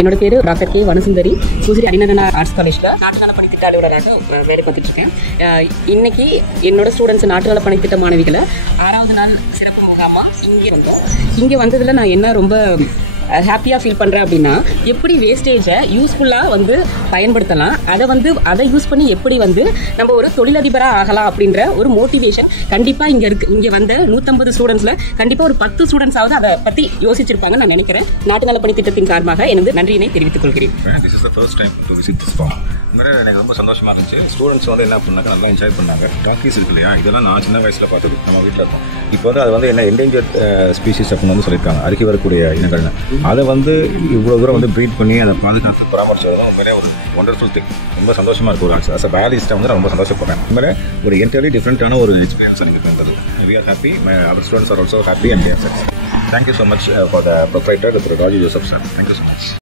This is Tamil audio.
என்னோட பேரு டாக்டர் கே வனசுந்தரி. பூசிரி அரிநந்தனா ஆர்ட்ஸ் காலேஜ்ல நாட்டு நல பணி திட்ட அலுவலராக வேலை பார்த்துட்டு இருக்கேன். இன்னைக்கு என்னோட ஸ்டூடெண்ட்ஸ் நாட்டு நல பணி திட்ட மாணவிகளை 6வது நாள் சிறப்பு முகாமா இங்கே வந்ததுல நான் என்ன ரொம்ப ஹாப்பியாக ஃபீல் பண்ணுறேன் அப்படின்னா, எப்படி வேஸ்டேஜை யூஸ்ஃபுல்லாக பயன்படுத்தலாம், அதை யூஸ் பண்ணி எப்படி நம்ம ஒரு தொழிலதிபராக ஆகலாம் அப்படின்ற ஒரு மோட்டிவேஷன் கண்டிப்பாக இங்கே வந்த 150 ஸ்டூடெண்ட்ஸில் கண்டிப்பாக ஒரு 10 ஸ்டூடெண்ட்ஸாவது அதை பற்றி யோசிச்சிருப்பாங்க நான் நினைக்கிறேன். நாட்டு நல பணி திட்டத்தின் காரணமாக எனது நன்றியினை தெரிவித்துக் கொள்கிறேன். எனக்கு ரொம்ப சந்தோஷமா இருந்துச்சு. ஸ்டூடெண்ட்ஸ் என்ன பண்ணாங்க, நல்லா என்ஜாய் பண்ணாங்க. டாக்கீஸ் இருக்கு இல்லையா, இதெல்லாம் நான் சின்ன வயசுல பார்த்தது, நம்ம வீட்டில் இருக்கும். இப்போ அது என்ன என்டேஞ்சர் ஸ்பீசிஸ் அப்படின்னு சொல்லியிருக்காங்க, அருகி வரக்கூடிய இனங்கள்னு. அதை இவ்வளோ தூரம் ப்ரீட் பண்ணி அதை பாதுகாத்து பராமரிச்சதுதான் உண்மையிலே ஒரு ஒண்டர்ஃபுல் திங். ரொம்ப சந்தோஷமா இருக்கும். ஒரு அஸ் அ பயாலஜிஸ்டாக நான் ரொம்ப சந்தோஷப்படுறேன். உண்மையிலே ஒரு என்டையர்லி டிஃப்ரெண்டான ஒரு எக்ஸ்பீரியன்ஸ் எனக்கு இருந்தது. We are happy. Our students are also happy and they are satisfied. Thank you so much for the proprietor, Dr. Raji Joseph sir. Thank you so much.